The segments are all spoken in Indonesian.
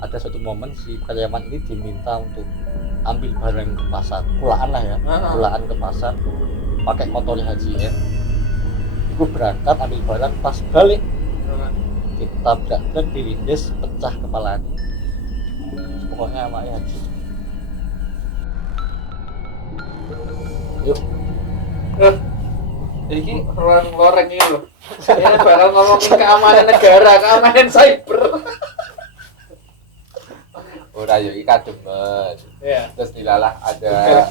ada suatu momen si karyawan ini diminta untuk ambil barang ke pasar, pulaan lah ya, pulaan ke pasar pakai motornya Haji M. Aku berangkat ambil barang, pas balik ditabrak truk, dilindes, pecah kepalanya. Pokoknya amake Haji. Yuk. Iki ruang loreng ini loh. Ini bakal ngomongin keamanan negara, keamanan cyber. Ora yo iki kademen. Iya. Terus dilalah ada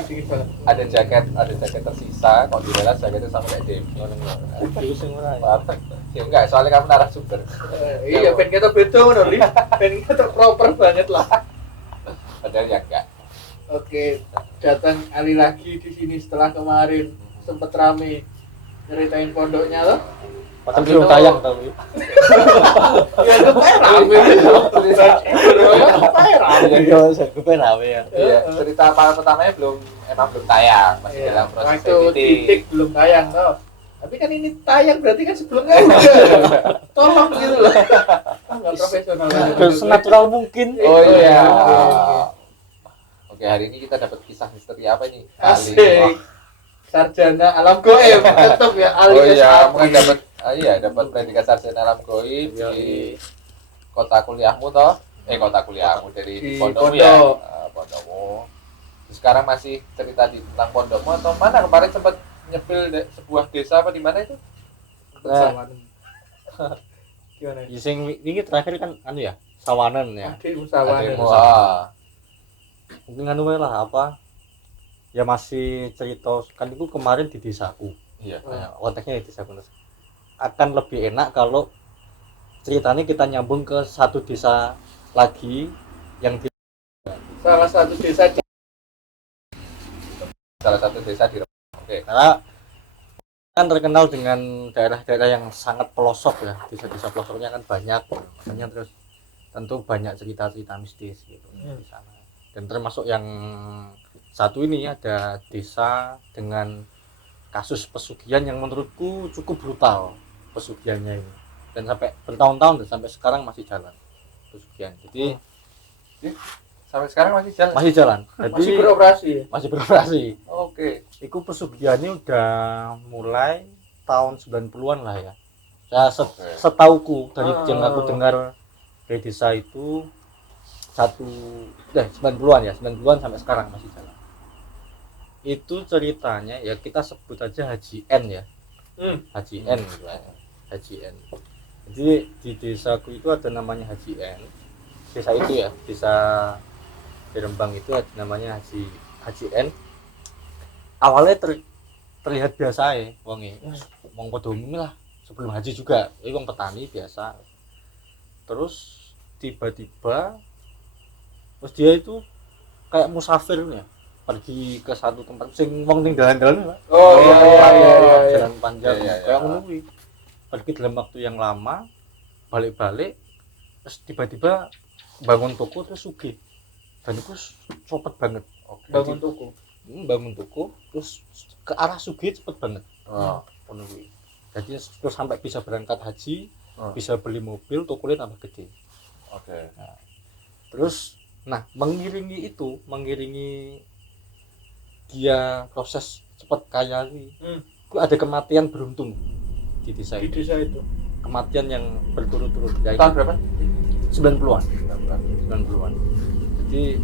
jaket tersisa, kok dilalah jaketnya sampai kayak demi ngono. Itu sing ora. Ya enggak, soalnya kamu narasumber. Iya, ben kita beda ngono, Ri. Ben kita proper banget lah. Padahal ya enggak. Oke, datang Ali lagi di sini setelah kemarin sempet rame nyeritain pondoknya loh. Padahal belum tayang tapi. Ya itu rame. Iya, saya rame ya. Iya, cerita pertamanya belum tayang, masih dalam proses Waktu titik belum tayang toh. Tapi kan ini tayang berarti kan sebelumnya udah. Tolong gitu loh. Enggak profesional. Senatural mungkin. Oh iya. Oke. Oke, hari ini kita dapat kisah misteri apa ini? Asik. Sarjana alam goib tetap ya Ali. Oh iya, S. mungkin dapat predikat sarjana alam goib di kota kuliahmu toh? Kota kuliahmu dari Di pondokmu ya. Pondokmu. Sekarang masih cerita tentang pondokmu atau mana? Kemarin sempat nyepil sebuah desa apa di mana itu? Gimana? Sing ini terakhir kan anu ya, Sawanan ya. Adik Sawanan. Wah. Mungkin anu wae lah apa? Ya masih cerita kan itu kemarin di desaku. Iya. Konteksnya di desaku. Akan lebih enak kalau ceritanya kita nyambung ke satu desa lagi yang di Salah satu desa di Oke. karena kan terkenal dengan daerah-daerah yang sangat pelosok ya, desa-desa pelosoknya kan banyak, makanya terus tentu banyak cerita-cerita mistis gitu di sana. Dan termasuk yang satu ini ada desa dengan kasus pesugihan yang menurutku cukup brutal pesugihannya ini, dan sampai bertahun-tahun dan sampai sekarang masih jalan pesugihan. Jadi Sampai sekarang masih jalan. Jadi masih beroperasi. masih beroperasi. Oke. Iku pesugihannya udah mulai tahun 90-an lah ya. Saya setauku dari yang aku dengar dari desa itu 90-an ya, 90-an sampai sekarang masih jalan. Itu ceritanya ya kita sebut aja Haji N ya. Haji N gitu ya. Haji N. Jadi di desaku itu ada namanya Haji N. Desa itu ya, desa di Rembang itu ada namanya Haji N. Awalnya terlihat biasa ya wonge. Wong padha umum lah sebelum haji juga. Ini wong petani biasa. Terus tiba-tiba terus dia itu kayak musafir ya, pergi ke satu tempat sing wong ning dalan-dalan lah. Iya. Jalan panjang kayak ngono kuwi. Pergi dalam waktu yang lama, balik-balik terus tiba-tiba bangun toko terus sugih. Dan itu cepet banget. Bangun toko terus ke arah sugih cepet banget. Ngono kuwi. Jadi terus sampai bisa berangkat haji, bisa beli mobil, tokonya tambah gede. Oke. Terus mengiringi dia proses cepet kaya ini. Itu ada kematian beruntun di desa itu. Kematian yang berturut-turut. Tahun berapa? 90-an. 90-an. Jadi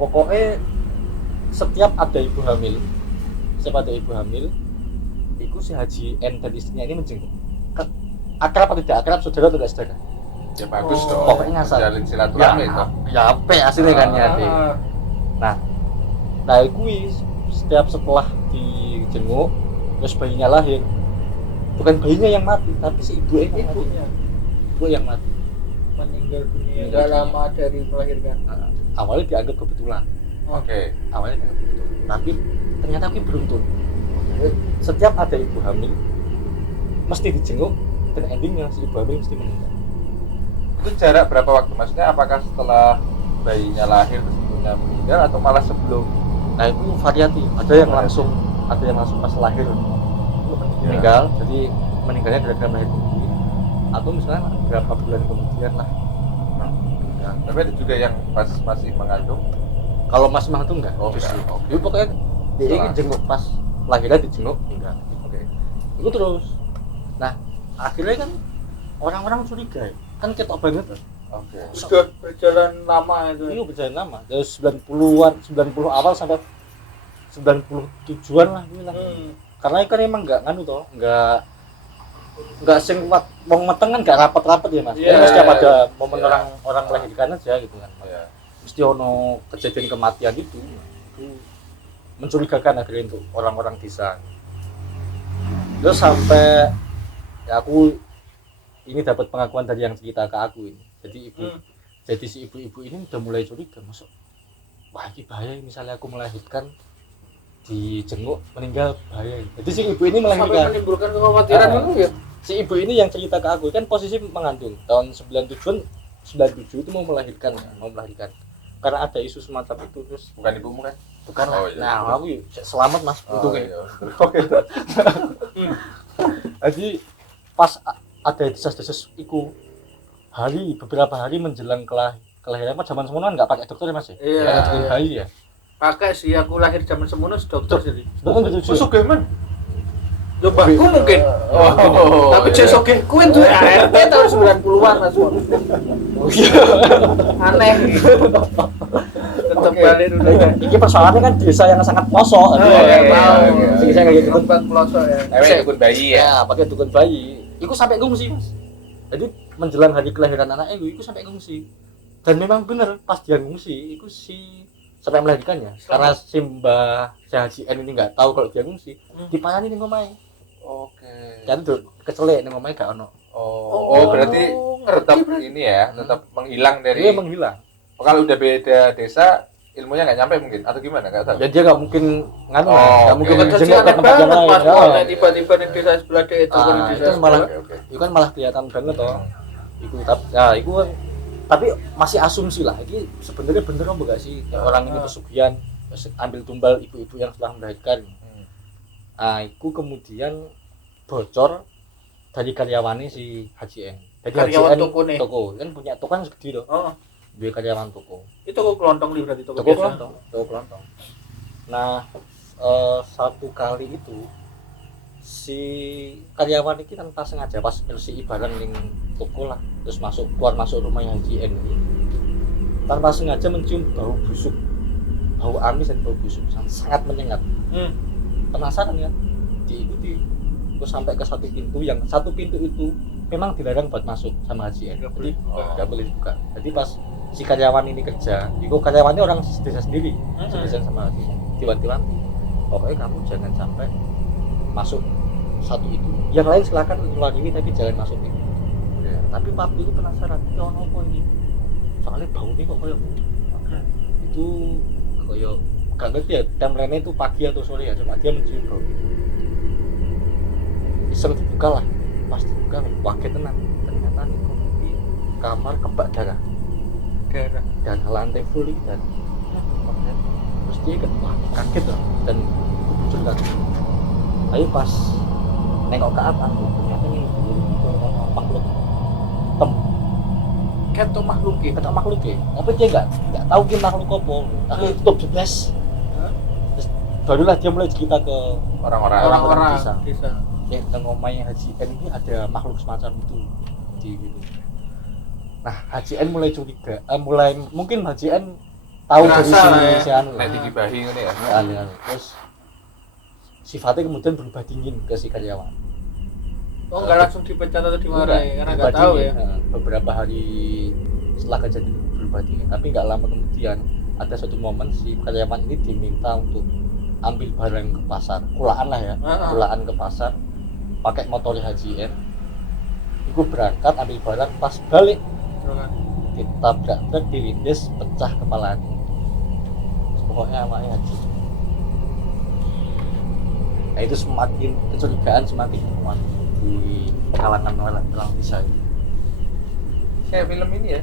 pokoknya setiap ada ibu hamil itu si Haji N dan istrinya ini menjenguk. Akrab atau tidak akrab, saudara atau tidak saudara? Ya bagus dong. Pokoknya ngasal. Jalin silaturahmi itu. Ya apa aslinya kan ya. Nah itu setelah dijenguk terus bayinya lahir, bukan bayinya yang mati tapi si ibunya yang mati. Meninggal dunia enggak lama dari melahirkan. Awalnya dianggap kebetulan. Oke. Tapi ternyata aku beruntun. Setiap ada ibu hamil mesti dijenguk dan endingnya si ibu hamil mesti meninggal. Itu jarak berapa waktu? Maksudnya apakah setelah bayinya lahir terus ibunya meninggal atau malah sebelum? Nah itu variatif. Ada yang langsung pas lahir meninggal. Jadi meninggalnya gara-gara lahir tinggi. Atau misalnya berapa bulan kemudian lah. Tapi ada juga yang pas masih mengandung. Kalau masih mengandung enggak. Oh, Justru. enggak. Jadi pokoknya dia ini Setelah. jenguk pas lahiran dijenguk enggak. Oke. Itu terus. Nah, akhirnya kan orang-orang curiga ya. Kan ketok banget. Oke. Sudah berjalan lama itu. Itu berjalan lama. Dari 90-an, 90 awal sampai 97-an lah bilang. Karena kan emang enggak nganu toh, enggak sing wong meteng kan enggak rapat-rapat ya Mas. Iya, Mesti iya, pada momen iya. orang melahirkan aja gitu kan. Iya. Mesti ono kejadian kematian itu mencurigakan akhirnya untuk orang-orang desa. Terus sampai ya aku ini dapat pengakuan dari yang cerita ke aku ini. Jadi si ibu-ibu ini udah mulai curiga, masuk wah ini bahaya misalnya aku melahirkan dijenguk meninggal bahaya. Jadi si ibu ini Sampai melahirkan. menimbulkan kekhawatiran itu ya. Si ibu ini yang cerita ke aku kan posisi mengandung tahun 97 itu mau melahirkan. Karena ada isu semacam itu terus Bukan ibumu kan? bukan lah. Oh, iya. Nah, aku selamat Mas untungnya. iya. Oke. Jadi pas ada desas-desus iku beberapa hari menjelang kelahiran zaman semono kan enggak pakai dokter ya Mas ya? Iya. Pakai dokter bayi ya. Pakai sih aku lahir zaman semono dokter jadi. Betul gitu. Masuk gemen. Coba aku mungkin. Oh. Tapi cek soge ku itu ART tahun 90-an Mas. Aneh. Tetap balik dulu kan. Iki persoalannya kan desa yang sangat pelosok. Sing saya kayak gitu. Tempat pelosok ya. Ewe dukun bayi ya. Ya, pakai dukun bayi. Iku sampai ngungsi, Mas. Jadi menjelang hari kelahiran anaknya iku sampai ngungsi. Dan memang bener pas dia ngungsi, iku sampai melahirkannya. Karena si Mbah Haji N ini enggak tahu kalau dia ngungsi, dipayani ning omahe. Oke. Kan tuh kecelek ning omahe gak ono. Oh, berarti tetap ini ya, tetap menghilang Dia dari. menghilang. Kalau udah beda desa, ilmunya nggak nyampe mungkin atau gimana? Nggak tahu. Ya dia enggak mungkin nganu, Oh, enggak oke. mungkin Terjadi menjenguk ke aneh tempat yang banget lain. Mas. Ya. Kalau tiba-tiba di desa sebelah itu Ah, kan di desa itu malah- sebelah. Oke. Itu kan malah kelihatan banget toh. Iku tapi masih asumsi lah. Ini sebenarnya bener apa enggak sih orang ini pesugihan ambil tumbal ibu-ibu yang setelah melahirkan. Ah, iku kemudian bocor dari karyawannya si Haji N. Jadi Karyawan Haji N toko nih. toko kan punya toko kan segede loh. Oh, Dia karyawan toko. itu kok kelontong nih berarti Toko kelontong. Nah, satu kali itu si karyawan ini tanpa sengaja pas bersih barang ning toko lah, terus keluar masuk rumah Haji N ini tanpa sengaja mencium bau busuk, bau amis dan bau busuk sangat menyengat. Penasaran kan, diikuti terus sampai ke satu pintu itu memang dilarang buat masuk sama Haji N. Jadi nggak boleh dibuka. Jadi pas si karyawan ini kerja, itu karyawannya orang desa sendiri, sedesa sama Haji. Diwanti-wanti, pokoknya kamu jangan sampai masuk satu itu. Yang lain silakan keluar ini tapi jangan masuk itu. Ya, tapi papi itu penasaran, ini ono apa ini? Soalnya baunya kok kayak itu kayak gak ngerti ya, timeline itu pagi atau sore ya, cuma dia mencium bau. Iseng dibuka lah, pas dibuka kaget tenang, ternyata di kamar kebak darah lantai full ini dan terus dia wah kaget lah dan muncul lagi. Tapi pas nengok ke atas ternyata ini makhluk hitam. ketok Makhluk ya, tapi dia nggak tahu dia makhluk apa. Tapi tutup jeblas. Terus barulah dia mulai cerita ke Orang-orang. desa. ya ngomongnya Haji N ini ada makhluk semacam itu di gitu. Nah Haji N mulai curiga, mungkin Haji N tahu dari Ngerasa lah ya. si anu lah. Nanti dibahi ini ya. Terus sifatnya kemudian berubah dingin ke si karyawan. Oh, enggak langsung dipecat atau dimarahi karena enggak Berubah tahu dingin. ya. Nah, beberapa hari setelah kejadian berubah dingin, tapi nggak lama kemudian ada suatu momen si karyawan ini diminta untuk ambil barang ke pasar, kulaan lah ya, kulaan ke pasar, pakai motornya Haji N. Iku berangkat ambil barang, pas balik ditabrak truk, dilindes, pecah kepalanya. Pokoknya awalnya Haji. Nah itu semakin kecurigaan semakin kuat di kalangan orang bisa. Kayak film ini ya.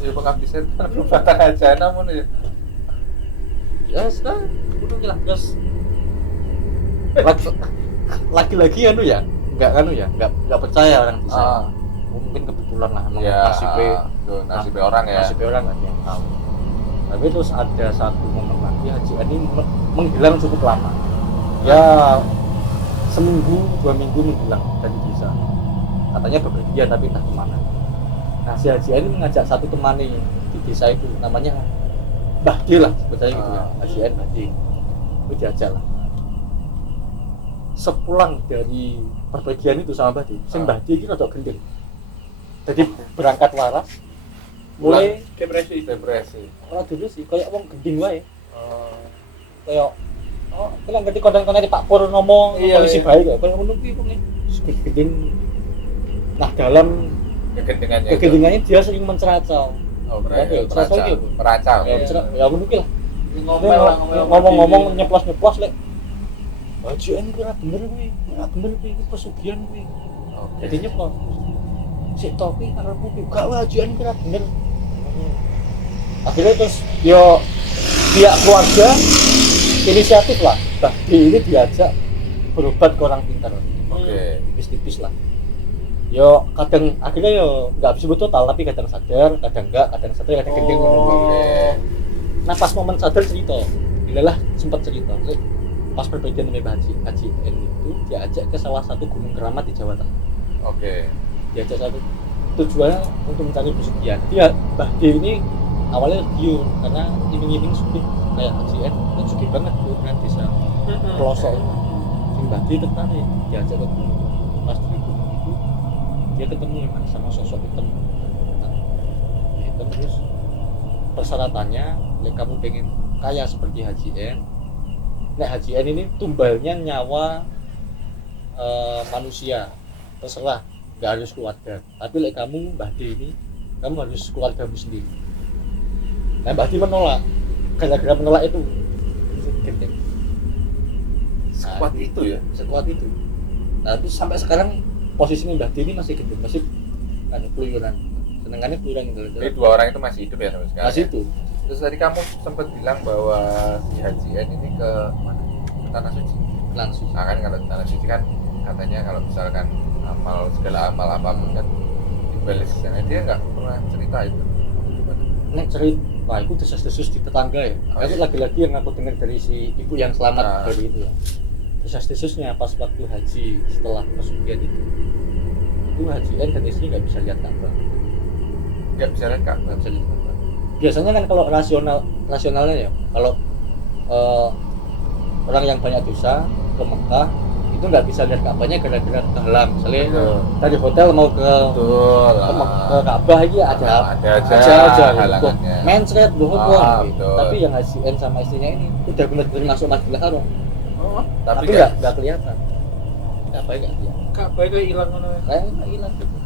Ya pengabdi setan, Fatan aja namun ya. Ya sudah, udah lah terus. Lagi-lagi anu ya, nggak percaya orang bisa. Mungkin kebetulan lah emang Ya, nasibnya itu nasibnya orang ya. Nasibnya orang nggak ada yang tahu. Tapi terus ada satu momen lagi HJN ini menghilang cukup lama. Ya seminggu 2 minggu menghilang dari desa. Katanya bepergian tapi entah kemana. Nah si HJN ini mengajak satu temannya di desa itu, namanya Mbah D lah sebetulnya gitu ya. HJN Mbah D itu diajak lah. Sepulang dari perpergian itu sama Mbah D, si Mbah D ini rada gendeng. Jadi berangkat waras, mulai depresi. ora dulu sih, kayak wong gending wae. Kayak kira ngerti konten-konten Pak Purnomo polisi baik kok. Kayak ngono kuwi wong gending. Nah, dalam kegendingannya dia sering menceracau. Meracau. Ya ngono kuwi lah. Ngomel Ngomong-ngomong nyeplos-nyeplos lek. HJN ku ora bener kuwi. Ora bener kuwi pesugihan kuwi. Jadi nyeplos. Sik topi karepmu kuwi gak HJN ku ora bener. Akhirnya terus yo pihak keluarga inisiatif lah, Mbah D ini diajak berobat ke orang pintar. Tipis-tipis lah. Yo kadang akhirnya yo nggak bisa betul total tapi kadang sadar, kadang enggak, kadang sadar, kadang gendeng. Nah pas momen sadar cerita, Bilalah sempat cerita. Pas perbedaan dengan HJN itu diajak ke salah satu gunung keramat di Jawa Tengah. Diajak satu tujuannya untuk mencari pesugihan. Dia Mbah D ini awalnya giur karena iming-iming sugih kayak HJN kan sugih banget tuh kan desa pelosok itu. Si Mbah D tertarik diajak ke gunung. Pas di gunung itu dia ketemu memang sama sosok hitam. Terus persyaratannya, kalau kamu pengen kaya seperti HJN, nah HJN ini tumbalnya nyawa manusia, terserah, nggak harus keluarga. Tapi kamu Mbah D ini, kamu harus keluargamu sendiri. Nah Mbah D menolak, gara-gara menolak itu gendeng. Sekuat itu ya? Sekuat itu. Nah terus sampai sekarang posisinya Mbah D ini masih gendeng, masih keluyuran. Senengannya keluyuran gitu. Jadi dua orang itu masih hidup ya sampai sekarang? Masih itu. Terus tadi kamu sempat bilang bahwa si HJN ini ke mana? Ke Tanah Suci? Tanah Suci. Nah kan kalau di Tanah Suci kan katanya kalau misalkan segala amal apapun kan dibalas sana, dia nggak pernah cerita itu. Gimana? Nek cerita, itu desas-desus di tetangga ya. Itu lagi-lagi yang aku dengar dari si ibu yang selamat dari itu ya. Desas-desusnya pas waktu haji setelah pesugihan itu HJN dan istri nggak bisa lihat Ka'bah. Nggak bisa lihat Ka'bah. Nggak bisa lihat Ka'bah. Biasanya kan kalau rasionalnya ya, kalau orang yang banyak dosa ke Mekah itu nggak bisa lihat Ka'bahnya gara-gara kehalang. Misalnya dari hotel mau ke Ka'bah aja ada aja halangannya. Mencret gitu. Tapi yang HJN sama istrinya ini udah benar-benar masuk Masjidil Haram. Tapi nggak kelihatan. Ka'bah nggak kelihatan. Ka'bah itu hilang mana? Kayaknya hilang gitu.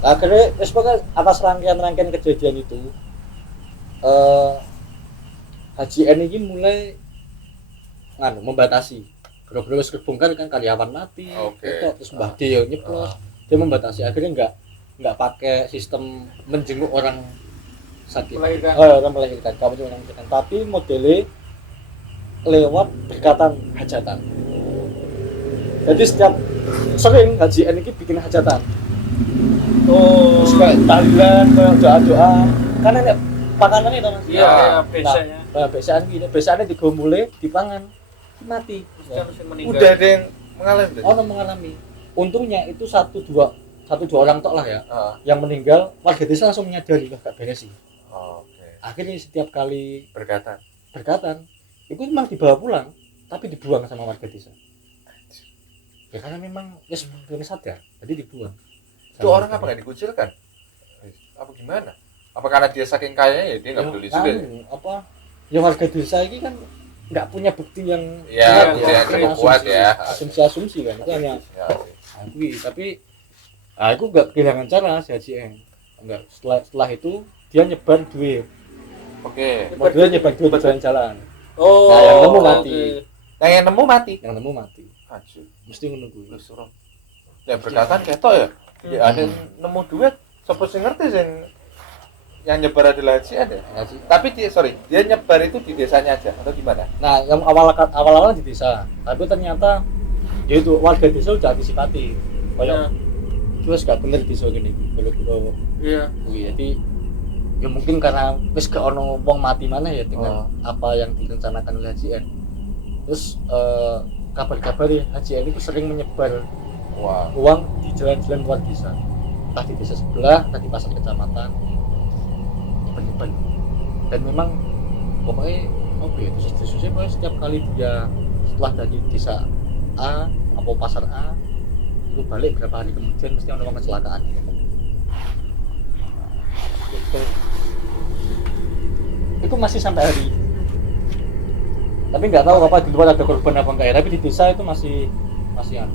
Nah, akhirnya atas rangkaian kejadian itu HJN ini mulai membatasi. Bro-bro wis kebongkar kan karyawan mati. Terus Mbah D yang nyeplos. Dia membatasi, akhirnya nggak pakai sistem menjenguk orang sakit. Orang melahirkan, tapi modelnya lewat berkatan hajatan. Jadi setiap sering HJN ini bikin hajatan. Terus kayak tahlilan, kayak doa-doa. Kan ada pakanannya itu Mas. Iya, biasanya. Nah, biasanya digomule, dipangan, mati. Udah ada yang mengalami. Untungnya itu satu dua orang tok lah ya. Yang meninggal, warga desa langsung menyadari gak beres sih. Akhirnya setiap kali berkatan itu memang dibawa pulang, tapi dibuang sama warga desa. Ya karena memang belum sadar, jadi dibuang. Itu orang apa nggak dikucilkan? Apa gimana? Apa karena dia saking kayanya ya dia nggak peduli juga? Ya warga desa ini kan nggak punya bukti yang kuat ya. Asumsi kan itu hanya. Tapi aku nggak kehilangan cara si HJN. Enggak. Setelah itu dia nyebar duit. Dia nyebar duit di jalan-jalan. Nah, yang nemu mati. Yang nemu mati. Mesti menunggu. Ya berkatan ketok ya. Ya ada nemu duit, siapa sih ngerti sih yang nyebar adalah HJN ya? Tapi dia nyebar itu di desanya aja atau gimana? Nah, yang awal-awal di desa, tapi ternyata yaitu warga desa udah antisipasi. Kayak wis gak bener desa kene iki kalau Iya. jadi ya mungkin karena wis gak ono wong mati mana ya dengan apa yang direncanakan oleh HJN. Terus kabar-kabar ya HJN itu sering menyebar uang di jalan-jalan luar desa, entah di desa sebelah, entah di pasar kecamatan, nyebar-nyebar. Dan memang pokoknya terus pokoknya setiap kali dia setelah dari desa A atau pasar A itu balik berapa hari kemudian mesti ada kecelakaan. Itu masih sampai hari ini. Tapi nggak tahu apa di luar ada korban apa enggak ya, tapi di desa itu masih saya.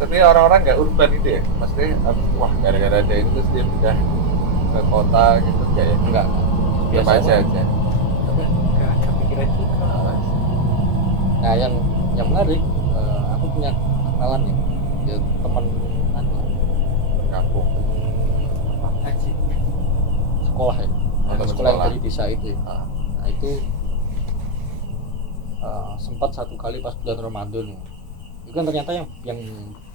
Tapi orang-orang nggak urban itu ya, maksudnya wah gara-gara ada itu terus dia pindah ke kota gitu kayak ya? Enggak. Biasa aja. Tapi enggak kepikiran juga. Nah, yang menarik, aku punya kenalan ya teman Kampung. Haji. sekolah ya. Teman Sekolah yang sekolah. dari desa itu ya. Nah, itu sempat satu kali pas bulan Ramadan. Itu kan ternyata yang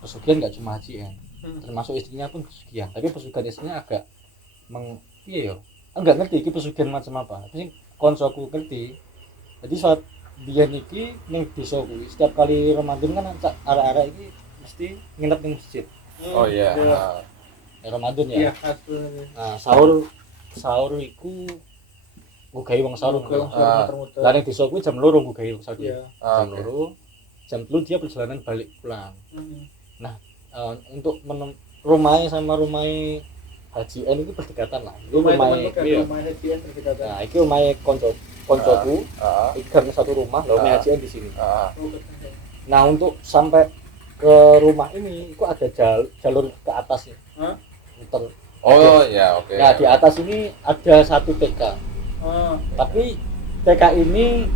pesugihan nggak cuma HJN, termasuk istrinya pun pesugihan. Tapi pesugihan istrinya agak iya ya, enggak ngerti iki pesugihan macam apa. Tapi koncoku ngerti. Jadi saat dia niki ning desa kuwi setiap kali Ramadan kan arek-arek iki mesti nginep ning masjid. Oh iya. Ramadan ya. Iya, asli. Nah, sahur iku nggo gawe wong sahur. muter-muter. Lah ning desa kuwi jam 2 nggo gawe wong sahur. Iya. Jam 2, jam 3 dia perjalanan balik pulang. Untuk rumahnya sama rumahnya HJN itu berdekatan lah. Itu rumahnya berdekatan. Nah, itu rumahnya koncoku. Iki kan satu rumah, lah rumahnya HJN di sini. Nah, untuk sampai ke rumah ini itu ada jalur ke atasnya. Muter. Oh iya, oke. Nah, di atas ini ada satu TK. Tapi TK ini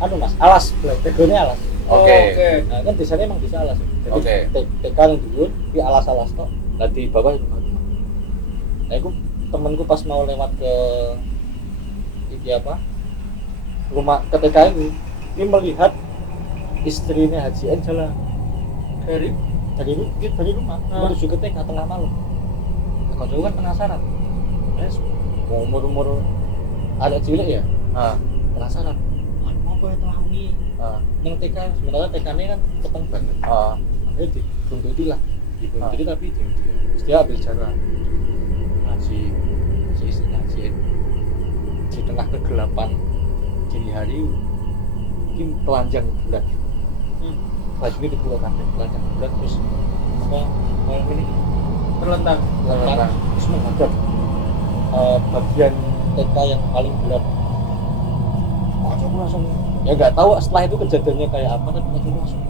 Mas, alas, backgroundnya alas. Oke. Nah, kan desanya emang bisa alas. Jadi Oke. TK yang dulu di alas-alas tok. Lah di bawah itu rumah. Nah, itu temanku pas mau lewat ke rumah ke TK ini melihat istrinya HJN jalan dari rumah menuju ke TK tengah malam. Nah, kan penasaran. Yes, mau umur ada cilik ya? Penasaran. Apa ya tengah ini? Yang TK sebenarnya TK-nya kan peteng banget. Akhirnya dibuntuti tapi dia ambil jarak. Nah, si istrinya HJN di tengah kegelapan dini hari mungkin telanjang bulat. Bajunya dibuka kabeh telanjang bulat terus ini Terlentang. terus menghadap bagian TK yang paling gelap. Aku langsung ya nggak tahu setelah itu kejadiannya kayak apa, tapi aku langsung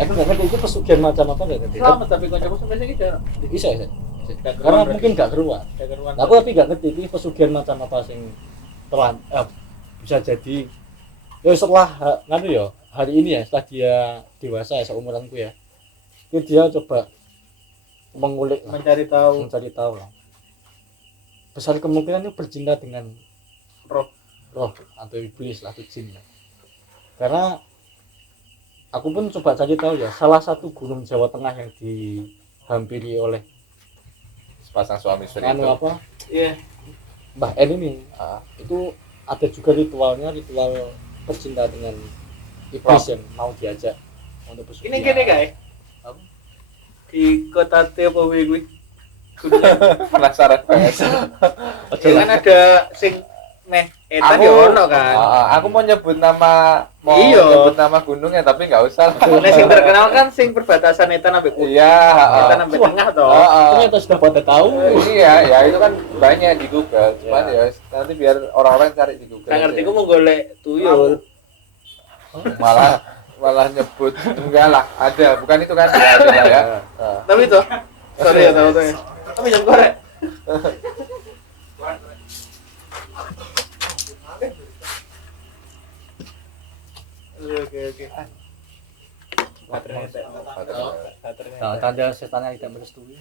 aku nggak ngerti itu pesugihan macam apa nggak ngerti. Selamat tapi kancamu sampai sini Bisa. Karena mungkin nggak keruan. Aku tapi nggak ngerti itu pesugihan macam apa sing bisa jadi. Ya setelah hari ini ya, setelah dia dewasa ya, seumuranku ya, itu dia coba mengulik lah, mencari tahu lah. Besar kemungkinan itu bercinta dengan roh atau iblis lah, atau jin lah. Karena aku pun coba cari tahu ya, salah satu gunung Jawa Tengah yang dihampiri oleh sepasang suami istri itu. Iya. Mbah N ini itu ada juga ritual bercinta dengan iblis yang mau diajak untuk bersuci. Ini gini guys. Di kota Tepo kuwi Penasaran banget. kan ada sing etan ya ono kan. Aku mau nyebut nama gunungnya tapi nggak usah. Nek sing terkenal kan sing perbatasan etan ambek kutub. Iya, Etan ambek tengah toh. Ternyata sudah pada tahu. Iya, ya itu kan banyak di Google. Cuman ya nanti biar orang-orang cari di Google. Saya ngerti ku mau golek tuyul. Malah nyebut enggak lah, ada. Bukan itu kan? Ya, ada lah ya. Tapi itu sorry ya tahu tuh ya. Tapi jam korek. Oke. Baterainya. Tanda setannya tidak merestui.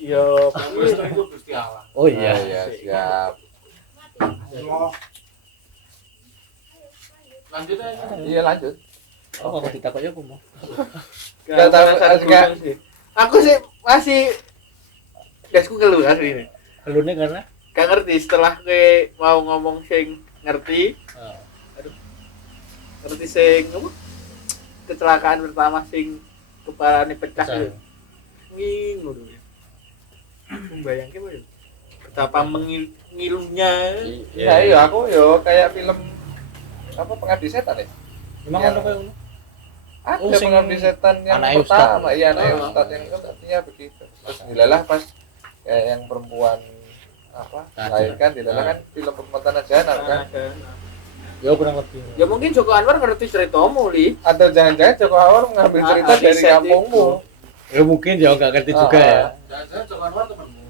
Yo, itu Gusti Allah. Oh iya. Iya, siap. Lanjut aja. Iya lanjut. Apa kok ditakoki apa mau? Nggak tahu, nggak. Aku sih masih gasku keluh asli ini. Alurnya karena Gak ngerti setelah gue mau ngomong sing ngerti, ngerti sing apa? Kecelakaan pertama sing kepalanya pecah Pecah. itu. Ngilu dulu. Membayangkan apa ya? Betapa mengilumnya. Ya iya aku yo kayak film apa Pengabdi Setan ya. Emang Yang- ono koyo ngono? Ada Oh, sing Pengabdi Setan yang anaknya pertama, Ustad. iya anaknya Oh. Ustad yang kan artinya begitu. Terus dilalah pas kayak yang perempuan apa dilahirkan dilalah kan film perempuan tanah jahanam kan. Ya kurang lebih. Ya mungkin Joko Anwar ngerti ceritamu, Li. Atau jangan-jangan Joko Anwar mengambil cerita Ah, dari riset kampungmu. Ya mungkin ya nggak ngerti juga ya. Jangan-jangan Joko Anwar temanmu.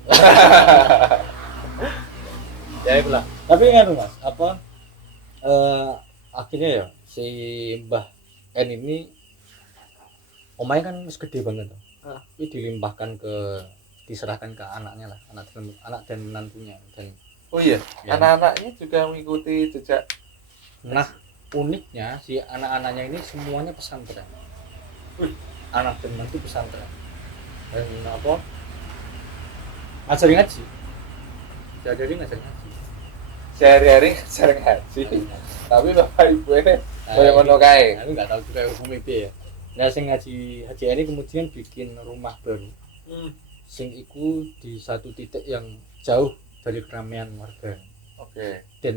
Ya itulah. Tapi kan Mas, apa akhirnya ya si Mbah N ini omahnya kan gede banget tuh. Ini dilimpahkan diserahkan ke anaknya lah, anak dan menantunya dan Oh iya, Ya. anak-anaknya juga mengikuti jejak. nah uniknya si anak-anaknya ini semuanya pesantren. Anak dan menantu pesantren. Dan apa? Ngajarin ngaji. Jadi ngajarin ngaji. Sehari-hari sering haji. Tapi bapak ibu ini kayak ngono kae. Aku nggak tahu juga hukum itu ya. Nah, sing ngaji haji ini kemudian bikin rumah baru. Sing iku di satu titik yang jauh dari keramaian warga. Oke. Dan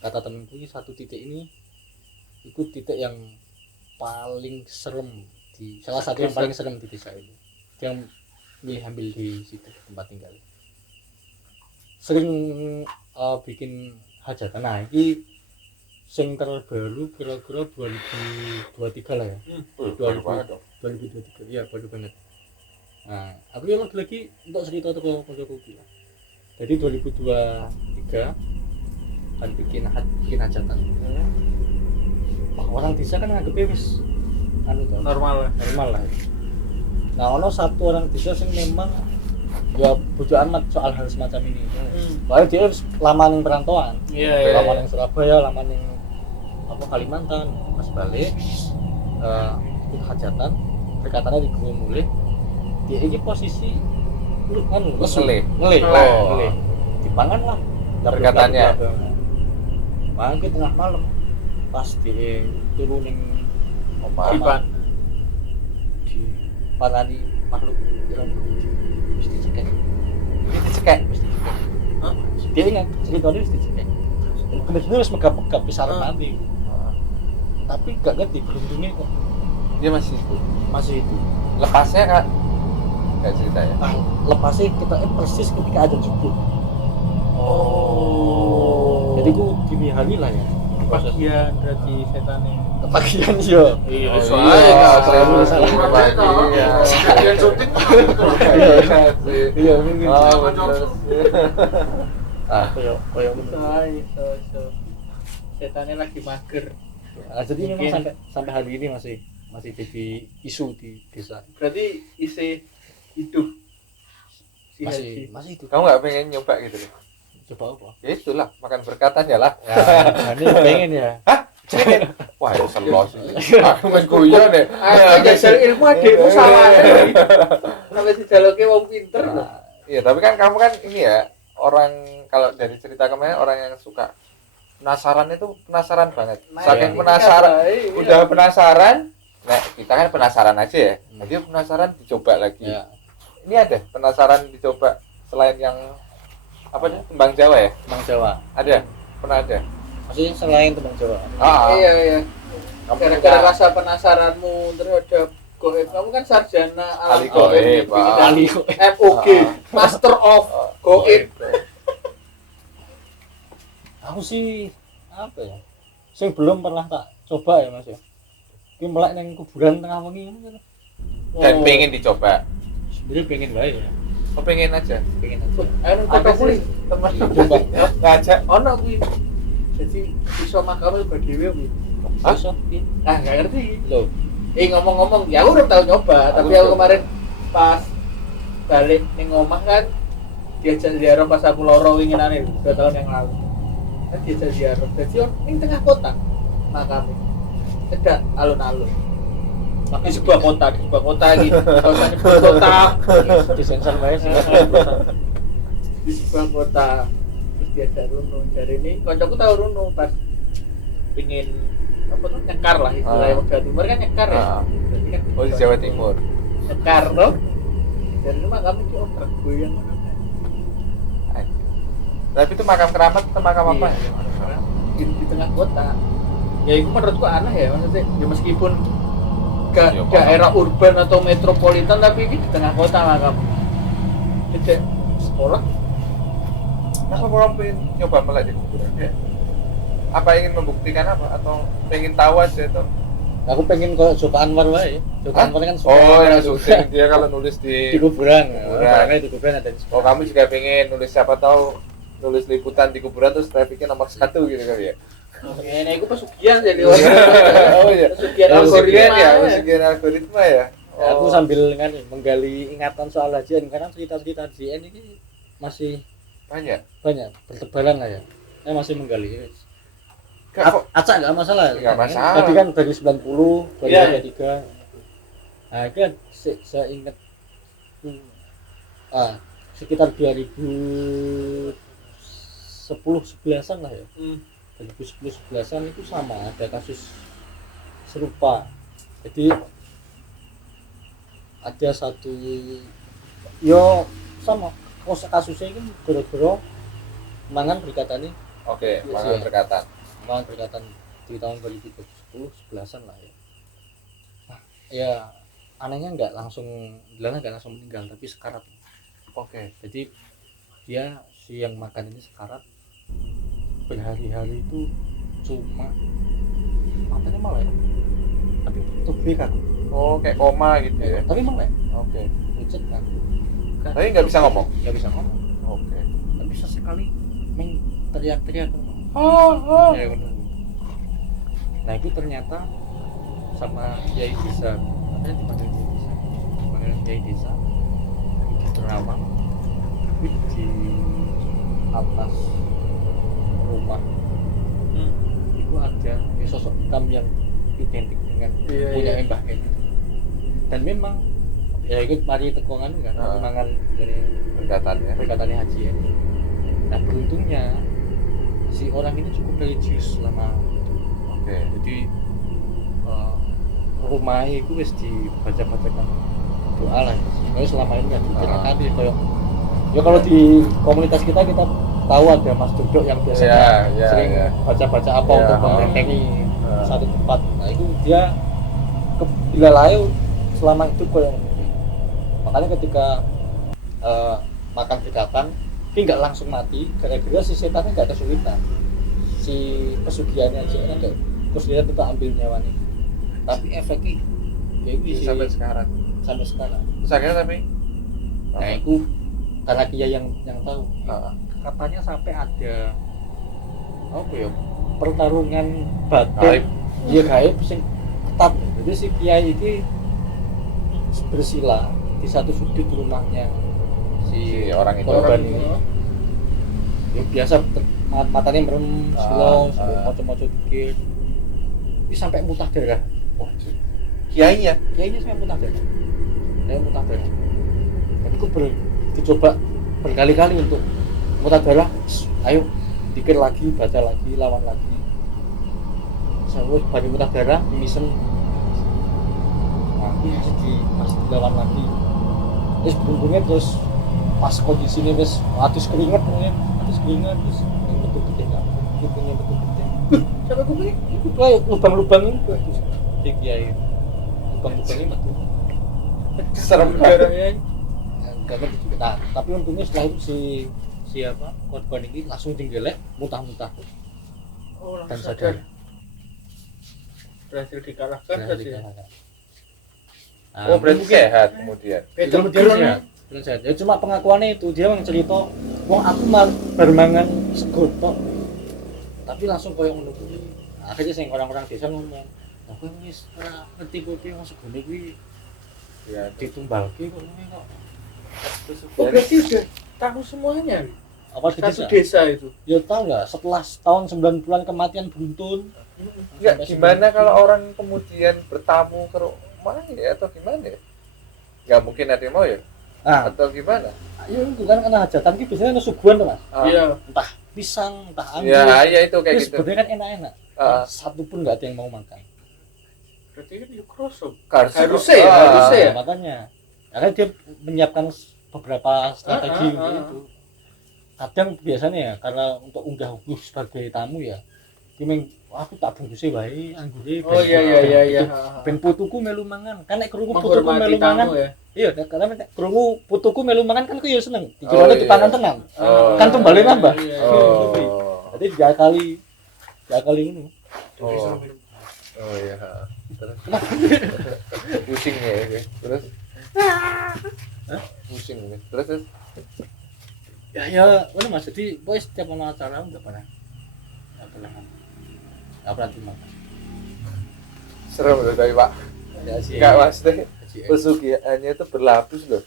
kata temanku ini satu titik ini itu titik yang paling serem salah satu yang paling serem di desa ini. Yang milih ambil di situ tempat tinggal. Sering bikin hajatan. Nah, ini sing terbaru kira-kira 2023 lah ya. Baru banget dong. 2023 iya baru banget. Nah aku yang lagi untuk cerita toko koncoku iki. Jadi 2023 kan bikin hajatan. Wah, orang desa kan nganggepnya wis anu to, Normal lah. normal lah. Nah ono satu orang desa yang memang ya bojo amat soal hal semacam ini. Bahkan dia harus lama ning perantauan. Iya, Lama ning Surabaya, lama ning apa Kalimantan, pas balik ikut hajatan, berkatanya di Gunung Mulih. Dia ini posisi Ngelih. ngelih, Oh. ngelih. Dipangan lah. Berkatannya. Mangan ke tengah malam, pas dia turunin Opa. di panani makhluk dalam mesti cekek. Ini dicekek. Mesti cekek. Dia ingat ceritanya mesti cekek. Kemudian harus megap-megap bisa mati. Tapi gak ngerti beruntungnya kok Dia masih itu. masih itu. Lepasnya Kak. Enggak cerita ya. Nah, lepasnya kita persis ketika ada jebul. Oh. Jadi ku dini hari lah ya. Kebagian berarti setannya. Ketagihan yo. Iya, Oh, soalnya iya, nggak seribu salah. Iya. Kebagian syuting. Iya, mungkin. Oh, bener sih. Ah, Koyo So. Setannya lagi mager. Nah, jadi memang Mungkin. sampai hari ini masih jadi isu di desa. Berarti isi hidup si Haji. Masih itu. kamu nggak pengen nyoba gitu deh? Coba apa? Ya itulah, makan berkatan ya lah. Ya, ini pengen ya. Wah, ya selos. Aku main guyon deh. Ah, dasar ilmu adikmu salah. Sampai si jaloke wong pinter loh. Nah, Iya, tapi kan kamu kan ini ya, orang kalau dari cerita kemarin orang yang suka penasaran itu penasaran banget. Saking iya. penasaran, Iya. udah penasaran. Nah, kita kan penasaran aja ya. Jadi penasaran dicoba lagi. ya, Ini ada penasaran dicoba selain yang apa nih? Tembang Jawa ya? Bang Jawa. Ada? Pernah ada? Maksudnya selain tembang Jawa. Iya. Kamu Gara-gara punya rasa penasaranmu terhadap goib, kamu kan sarjana ahli goib, Ahli goib, MOG, Master of Goib. Aku sih apa ya? Sing belum pernah tak coba ya Mas ya. Ki melek nang kuburan tengah wengi ngono. dan pengen dicoba. Sebenarnya pengen bae ya. Oh, pengen aja. Pengen aja. Ayo foto kuwi, teman. Coba. Ngajak. Ono kuwi. Jadi iso makame dhewe kuwi. Hah? Iso, piye? Ah, enggak ngerti. Loh, Ngomong-ngomong, ya aku udah tahu nyoba, Aku tapi aku belum. kemarin pas balik ning omah kan diajak ziarah pas aku loro winginane 2 tahun yang lalu. Kan diajak ziarah. Jadi ning tengah kota. makam cedak alun-alun di sebuah kota gitu kawasan ibu kota di sensor wae sih. di sebuah kota terus dia ada runung dari ini kancaku tahu runung pas pingin apa tuh nyekar lah istilahnya Jawa Timur kan nyekar ya berarti kan Oh, di Jawa Timur. nyekar loh dari rumah kami di obrak goyang Tapi itu makam keramat atau makam apa? Iya, di tengah kota ya itu menurutku aneh ya maksudnya ya meskipun gak Ya, daerah urban atau metropolitan tapi ini di tengah kota makam jadi sekolah Kenapa orang pengen nyoba melek di kuburan? Ya. Apa ingin membuktikan apa? Atau pengen tahu aja atau? Aku pengen kok Joko Anwar wae. Joko Hah? Anwar kan Oh, yang syuting dia kalau nulis di di kuburan. Kuburan. Karena di kuburan ada Oh, kamu juga pengen nulis siapa tahu nulis liputan di kuburan terus trafficnya nomor 1 gitu kali ya? ini aku pesugihan jadi Oh iya. pesugihan Pesugihan ya, algoritma pesugihan algoritma ya. Ya, aku sambil menggali ingatan soal hajian karena cerita-cerita hajian ini masih Banyak. banyak bertebaran lah ya. Saya masih menggali. Gak kok. Acak nggak masalah. Nggak masalah. Tadi kan dari 90, Iya. 2023. Nah, kan saya ingat sekitar 2010-11an lah ya. 2010-11an itu sama ada kasus serupa. Jadi ada satu sama kasusnya itu gara-gara mangan berkatan ini Oke, Iya. mangan berkatan. mangan berkatan di tahun 2010-11an lah ya. Nah, ya anehnya nggak langsung meninggal tapi sekarat. Oke. Jadi dia si yang makan ini sekarat berhari-hari itu cuma matanya melek tapi tuh kan Oh, kayak koma gitu ya. tapi melek Oke. pucet kan Tapi nggak bisa ngomong. nggak bisa ngomong Oke. tapi sesekali main teriak-teriak ya, bener. Nah itu ternyata sama Kiai Desa katanya dipanggil Kiai Desa di Terawang itu di atas rumah itu ada sosok hitam yang identik dengan punya Mbah En. Dan memang ya ikut mari tekongan kan mangan dari berkatannya Haji En. Nah beruntungnya si orang ini cukup religius selama itu. Oke. Jadi rumahnya itu wis dibaca-bacakan doa lah. Soalnya selama ini nggak dikirakan ya kalau di komunitas kita tahu ada Mas Dodok yang biasanya sering baca-baca apa untuk membentengi satu tempat. Nah itu dia dilalai selama hidup kayak makanya ketika makan berkatan ini nggak langsung mati gara-gara si setannya nggak kesulitan si pesugihannya aja nggak kesulitan tetap ambil nyawanya tapi efeknya ya itu sampai sekarang terus akhirnya tapi nah itu karena dia yang tahu katanya sampai ada apa ya pertarungan batin dia gaib sing ketat jadi si kiai ini bersila di satu sudut rumahnya si orang itu korban ini ya biasa matanya merem slow moco-moco dikit ini sampai muntah darah kiainya sampai muntah darah dan itu dicoba berkali-kali untuk muntah darah ayo dikir lagi baca lagi lawan lagi sampai baru muntah darah misen masih dilawan lagi terus beruntungnya terus pas kondisinya terus keringet terus yang betul gede kan kupingnya betul gede sampai kupingnya itu kayak lubang-lubang itu di kiai lubang-lubangnya betul serem banget nggak ngerti juga nah tapi untungnya setelah itu siapa korban ini langsung tinggalnya muntah-muntah dan sadar berhasil dikalahkan saja. Oh berarti sehat kemudian sehat. Ya cuma pengakuannya itu dia cerita wong aku baru mangan sego tok tapi langsung koyo ngono kuwi akhirnya sing orang-orang desa ngomong nah kowe wis ora ngerti kopi wong segone kuwi ya ditumbalke kok ngene kok berarti udah tahu semuanya apa di satu desa. desa itu. Ya tahu nggak setelah tahun 90-an kematian beruntun. Enggak, Sampai gimana kalau orang kemudian bertamu ke rumah ya atau gimana ya? Nggak mungkin ada yang mau ya? Nah, Atau gimana? ya itu kan karena hajatan ki biasanya ada suguhan tuh Mas. Ah, Iya. Entah pisang, entah anggur. ya itu kayak Itu gitu. sebenarnya kan enak-enak. Ah. Satu pun nggak ada yang mau makan. Berarti kan ya kroso. Harusnya ya, harusnya ya. Makanya karena dia menyiapkan beberapa strategi untuk itu. Kadang biasanya ya karena untuk unggah-ungguh sebagai tamu ya. Kimeng aku tak bungkusnya wae anggure. Oh iya. Ben putuku melu mangan. Kan nek krungu putuku Menghormati melu mangan. tamu ya. Iya, karena nek krungu putuku melu mangan kan aku ya seneng. Oh, Dikira iya. dipangan tenan. Oh. Kan tumbale nambah. Iya. Oh. Jadi tiga kali ngono. Oh. Oh iya. Terus pusing ya ini. Terus pusing ini. Terus Ya, mana Mas. Jadi boy setiap mau acara enggak pernah terima. serem loh tapi Pak. Ya sih. Enggak Mas deh. Pesugihannya itu berlapis loh.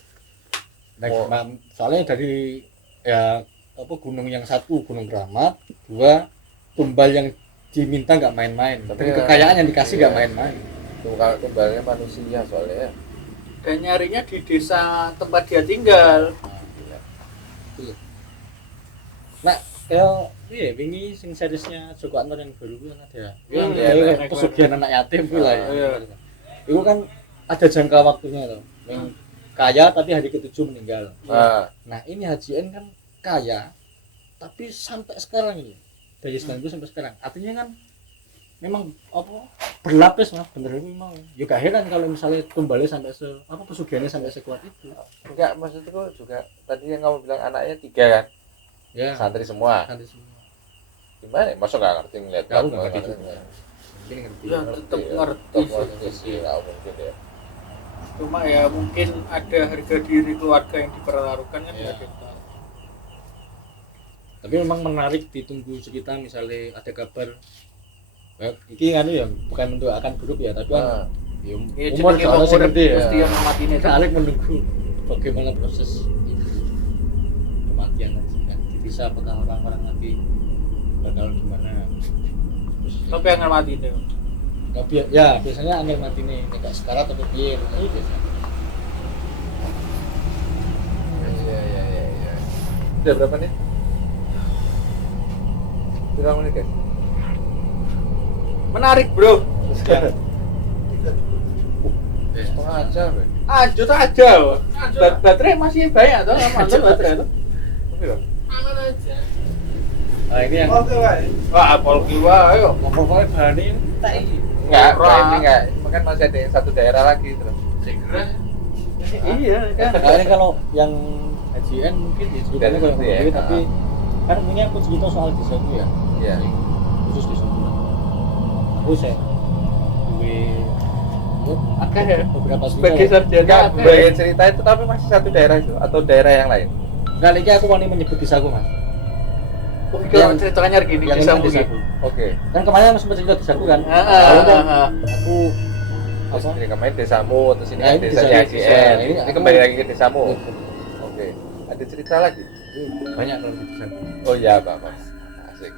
Soalnya dari ya apa gunung yang satu gunung keramat, dua tumbal yang diminta nggak main-main, tapi Iya. kekayaan yang dikasih nggak Iya. main-main. Kalau tumbalnya manusia soalnya. Dan nyarinya di desa tempat dia tinggal. Nah, kayak iya wingi sing seriesnya Joko Anwar yang baru kan ada. Yang iya, kayak pesugihan anak yatim pula ya. Iya. Itu kan ada jangka waktunya loh. Yang kaya tapi hari ke-7 meninggal. Nah, ini Haji N kan kaya tapi sampai sekarang ini. Dari 90 sampai sekarang. Artinya kan memang apa berlapis Mas, bener memang. Ya gak heran kalau misalnya tumbalnya sampai pesugihannya sampai sekuat itu. Enggak, maksudku juga tadi yang kamu bilang anaknya 3 kan? Ya. Santri semua. Nanti semua. Gimana? Masa nggak ngerti ngeliat? Aku nggak ngerti juga. Mungkin ngerti. Ya tetap ngerti sih. Nggak mungkin ya. Cuma ya mungkin ada harga diri keluarga yang dipertaruhkan kan Iya. nggak kita. Tapi memang menarik ditunggu cerita misalnya ada kabar. Ya, ini kan ya bukan mendoakan buruk ya, tapi kan ya, Ya, umur jenenge soalnya wong sing urip gede ya. mesti yang mematinya. Menarik menunggu bagaimana proses itu kematian nanti kan. Bisa apakah orang-orang nanti bakal gimana? Terus, Tapi yang mati itu. ya biasanya ambil mati nih, nek sekarat atau piye itu biasa. Iya. Udah berapa nih? Berapa menit kan? Menarik, Bro. Setengah jam ya? Lanjut aja. Baterai masih banyak tuh, mantap baterai tuh. Oke loh. Nah, ini yang Wah, apel kiwa ayo. pokoknya bahan ini tak Enggak, Murah. ini enggak. Kan masih ada yang satu daerah lagi terus. Iya kan. Nah, ini kalau yang HJN mungkin ya ceritanya Dan kayak itu ya, gitu, tapi kan ini aku cerita soal desa itu ya. Iya. Khusus desa itu. Aku saya Akeh ya. beberapa Sebagai cerita. sarjana Enggak, akeh. bagian cerita itu tapi masih satu daerah itu atau daerah yang lain? Kali ini aku wani menyebut desaku Mas. Oh, kalau ceritanya gini Yang bisa ini mungkin. desaku. Oke. Kan kemarin aku sempat cerita desaku kan. Heeh. Lalu kan aku Terus apa? ini kemarin desamu, terus ini Nah, kan ini desanya desa- HJN. desa. Ini Ini kembali aku- lagi ke desamu. Oke. Ada cerita lagi? Banyak kalau di desaku. Oh iya, Pak Mas. Asik.